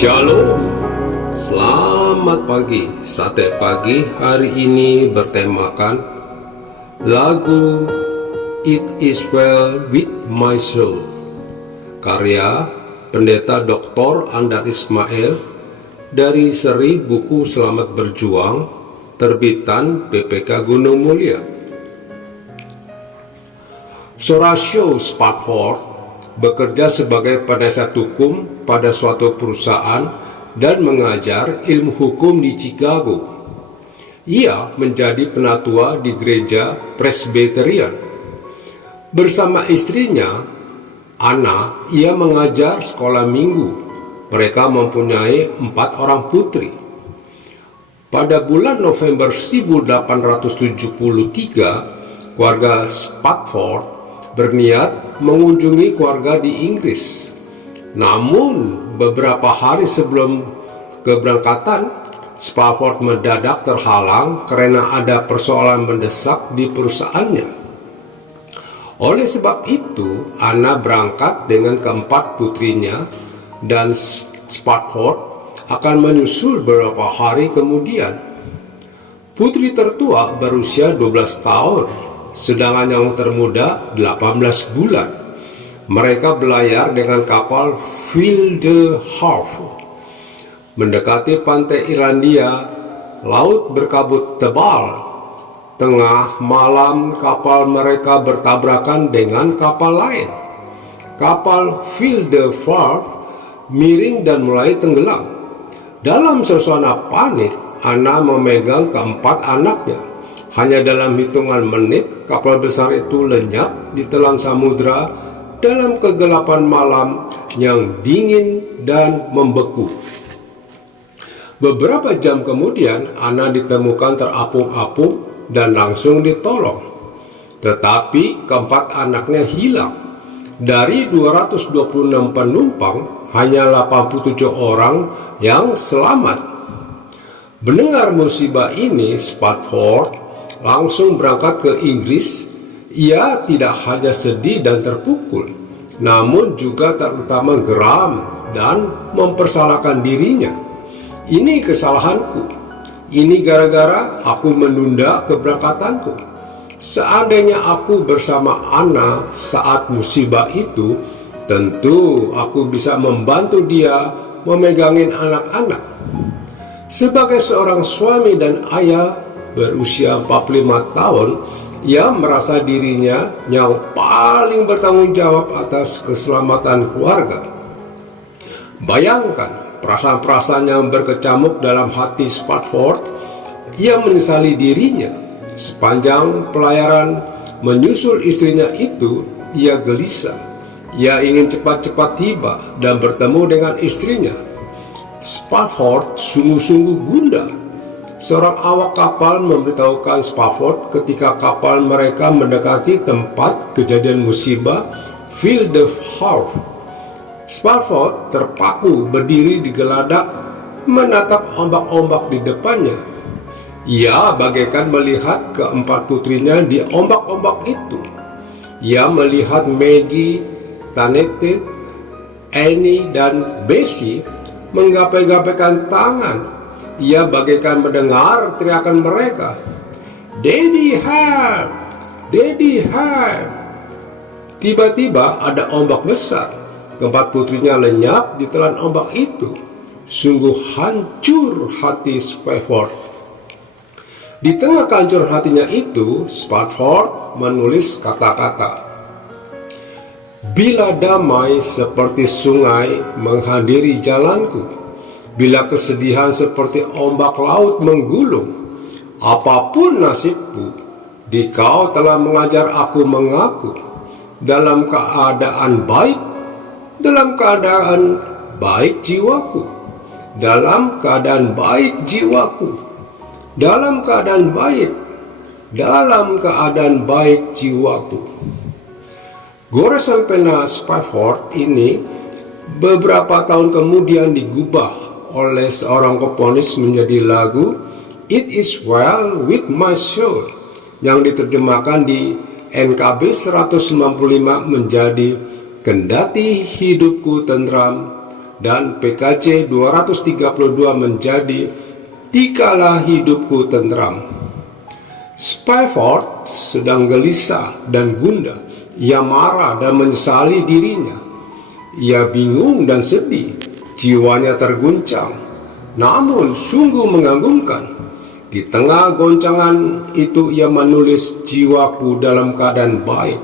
Shalom, selamat pagi. Sate pagi hari ini bertemakan lagu It Is Well With My Soul, karya Pendeta Dr. Andar Ismail dari seri buku Selamat Berjuang, terbitan BPK Gunung Mulia. Horatio Spafford bekerja sebagai penasihat hukum pada suatu perusahaan dan mengajar ilmu hukum di Chicago. Ia menjadi penatua di gereja Presbyterian. Bersama istrinya, Anna, ia mengajar sekolah minggu. Mereka mempunyai 4 orang putri. Pada bulan November 1873, keluarga Spafford berniat mengunjungi keluarga di Inggris. Namun, beberapa hari sebelum keberangkatan, Spafford mendadak terhalang karena ada persoalan mendesak di perusahaannya. Oleh sebab itu, Anna berangkat dengan keempat putrinya dan Spafford akan menyusul beberapa hari kemudian. Putri tertua berusia 12 tahun, sedangkan yang termuda 18 bulan. Mereka berlayar dengan kapal Philadelphia mendekati pantai Irlandia. Laut berkabut tebal. Tengah malam kapal mereka bertabrakan dengan kapal lain. Kapal Philadelphia miring dan mulai tenggelam. Dalam suasana panik, Anna memegang keempat anaknya. Hanya dalam hitungan menit, kapal besar itu lenyap di telan samudra dalam kegelapan malam yang dingin dan membeku. Beberapa jam kemudian, Anna ditemukan terapung-apung dan langsung ditolong. Tetapi keempat anaknya hilang. Dari 226 penumpang, hanya 87 orang yang selamat. Mendengar musibah ini, Spafford langsung berangkat ke Inggris. Ia tidak hanya sedih dan terpukul, namun juga terutama geram dan mempersalahkan dirinya. Ini kesalahanku. Ini gara-gara aku menunda keberangkatanku. Seandainya aku bersama Anna saat musibah itu, tentu aku bisa membantu dia memegangin anak-anak. Sebagai seorang suami dan ayah berusia 45 tahun, ia merasa dirinya yang paling bertanggung jawab atas keselamatan keluarga. Bayangkan perasaan-perasaan yang berkecamuk dalam hati Spafford. Ia menyesali dirinya. Sepanjang pelayaran menyusul istrinya itu, ia gelisah. Ia ingin cepat-cepat tiba dan bertemu dengan istrinya. Spafford sungguh-sungguh gundah. Seorang awak kapal memberitahukan Spafford ketika kapal mereka mendekati tempat kejadian musibah Philadelphia. Spafford terpaku berdiri di geladak menatap ombak-ombak di depannya. Ia bagaikan melihat keempat putrinya di ombak-ombak itu. Ia melihat Maggie, Tanette, Annie, dan Bessie menggapai-gapaikan tangan. Ia bagaikan mendengar teriakan mereka, "Daddy help! Daddy help!" Tiba-tiba ada ombak besar. Keempat putrinya lenyap di telan ombak itu. Sungguh hancur hati Spafford. Di tengah kehancuran hatinya itu, Spafford menulis kata-kata, "Bila damai seperti sungai menghadiri jalanku, bila kesedihan seperti ombak laut menggulung, apapun nasibku, Dikau telah mengajar aku mengaku dalam keadaan baik, dalam keadaan baik jiwaku, dalam keadaan baik jiwaku, dalam keadaan baik, dalam keadaan baik jiwaku." Goresan pena Spafford ini beberapa tahun kemudian digubah oleh seorang komponis menjadi lagu It Is Well With My Soul, yang diterjemahkan di NKB 195 menjadi Kendati hidupku tentram, dan PKJ 232 menjadi "Dikala hidupku tentram". Spafford sedang gelisah dan gundah. Ia marah dan menyesali dirinya. Ia bingung dan sedih. Jiwanya terguncang. Namun sungguh mengagumkan. Di tengah goncangan itu ia menulis, "Jiwaku dalam keadaan baik".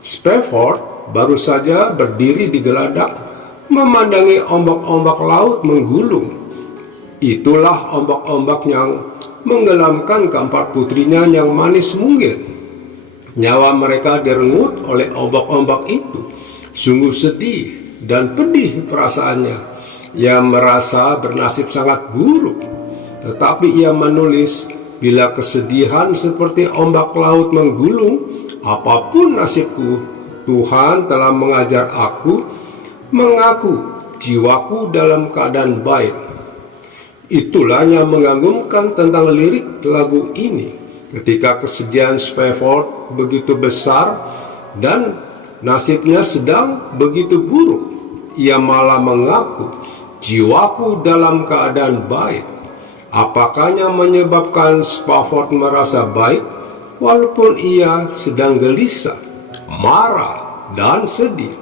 Spafford baru saja berdiri di geladak, memandangi ombak-ombak laut menggulung. Itulah ombak-ombak yang menggelamkan keempat putrinya yang manis mungil. Nyawa mereka direnggut oleh ombak-ombak itu. Sungguh sedih dan pedih perasaannya. Ia merasa bernasib sangat buruk. Tetapi ia menulis, "Bila kesedihan seperti ombak laut menggulung, apapun nasibku, Tuhan telah mengajar aku mengaku jiwaku dalam keadaan baik". Itulah yang mengagumkan tentang lirik lagu ini. Ketika kesedihan Spafford begitu besar dan nasibnya sedang begitu buruk, ia malah mengaku, "Jiwaku dalam keadaan baik". Apakah yang menyebabkan Spafford merasa baik walaupun ia sedang gelisah, marah, dan sedih?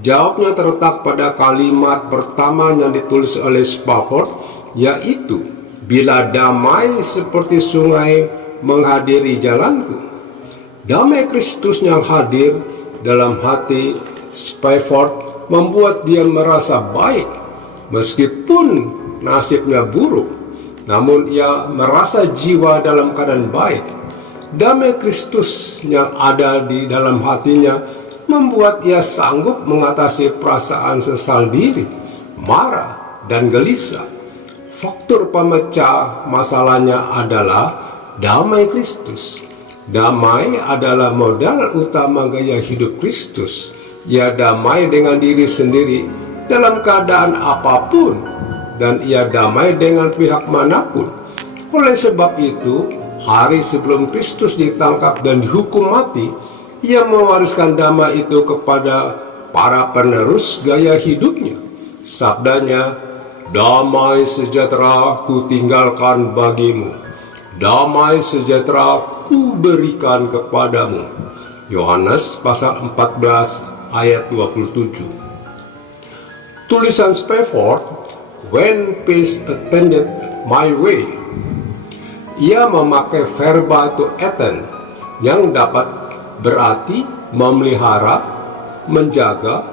Jawabnya terletak pada kalimat pertama yang ditulis oleh Spafford, yaitu, "Bila damai seperti sungai menghadiri jalanku". Damai Kristus yang hadir dalam hati Spafford membuat dia merasa baik. Meskipun nasibnya buruk, namun ia merasa jiwa dalam keadaan baik. Damai Kristus yang ada di dalam hatinya membuat ia sanggup mengatasi perasaan sesal diri, marah, dan gelisah. Faktor pemecah masalahnya adalah damai Kristus. Damai adalah modal utama gaya hidup Kristus. Ia damai dengan diri sendiri dalam keadaan apapun, dan ia damai dengan pihak manapun. Oleh sebab itu, hari sebelum Kristus ditangkap dan dihukum mati, ia mewariskan damai itu kepada para penerus gaya hidupnya. Sabdanya, "Damai sejahtera ku tinggalkan bagimu, damai sejahtera ku berikan kepadamu". Yohanes pasal 14 ayat 27. Tulisan Spafford, "When peace attended my way". Ia memakai verba to attend yang dapat berarti memelihara, menjaga,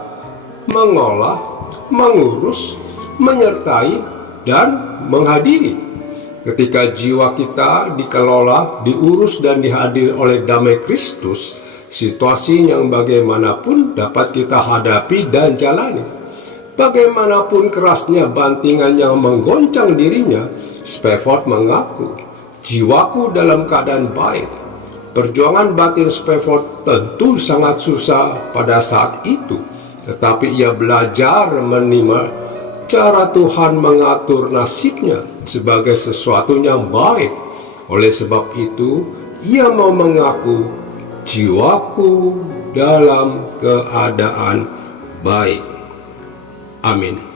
mengolah, mengurus, menyertai, dan menghadiri. Ketika jiwa kita dikelola, diurus, dan dihadiri oleh damai Kristus, situasi yang bagaimanapun dapat kita hadapi dan jalani. Bagaimanapun kerasnya bantingan yang menggoncang dirinya, Spafford mengaku, "Jiwaku dalam keadaan baik". Perjuangan batin Spafford tentu sangat susah pada saat itu, tetapi ia belajar menerima cara Tuhan mengatur nasibnya sebagai sesuatu yang baik. Oleh sebab itu, ia mau mengaku, "Jiwaku dalam keadaan baik". Amin.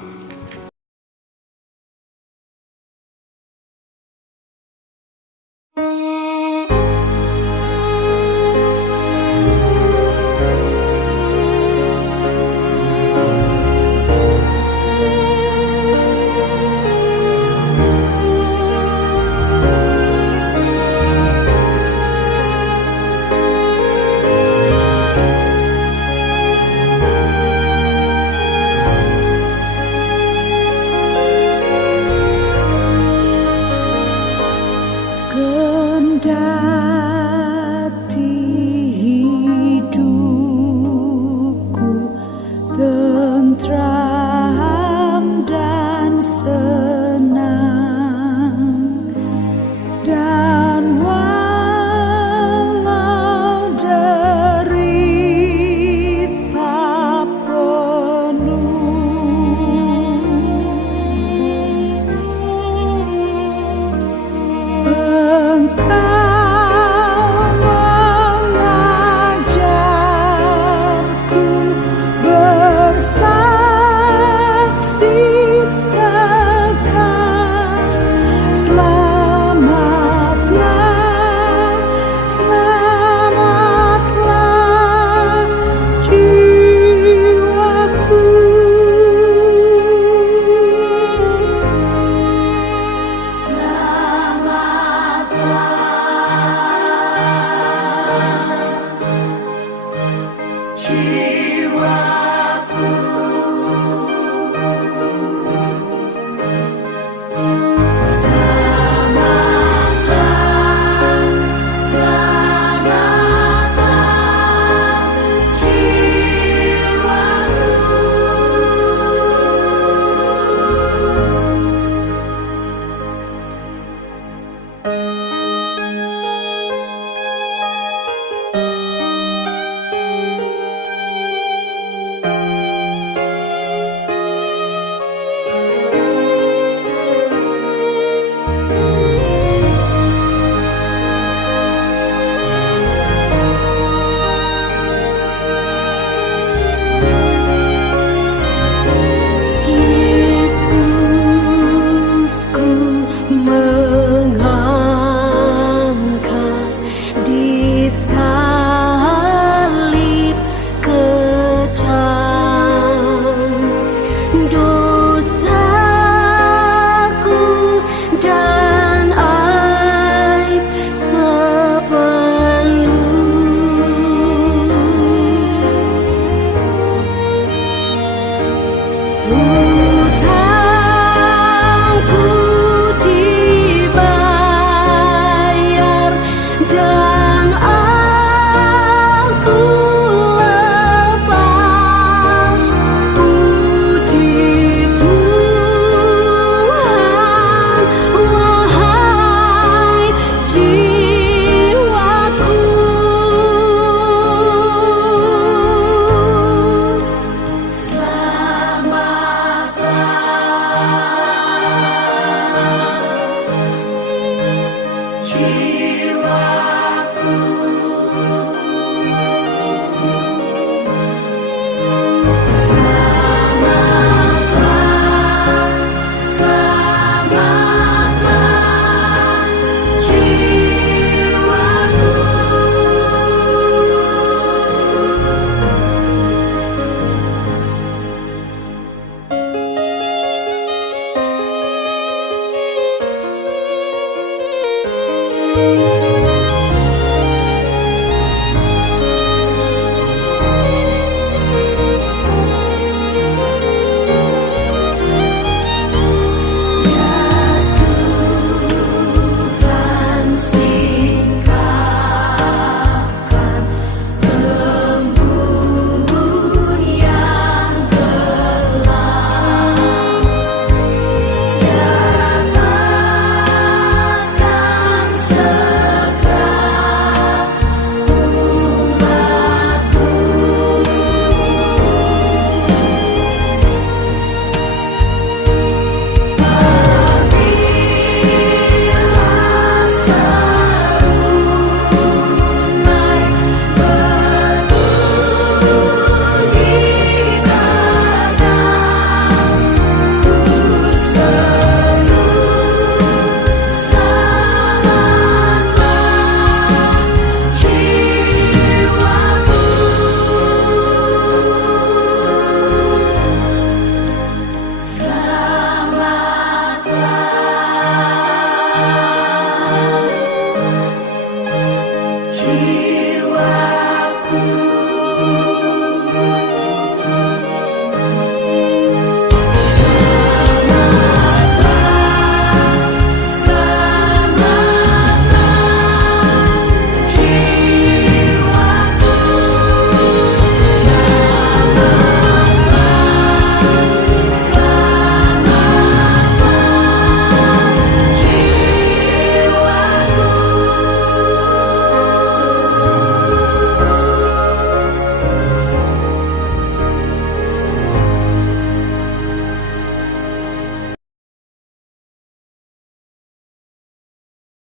suci.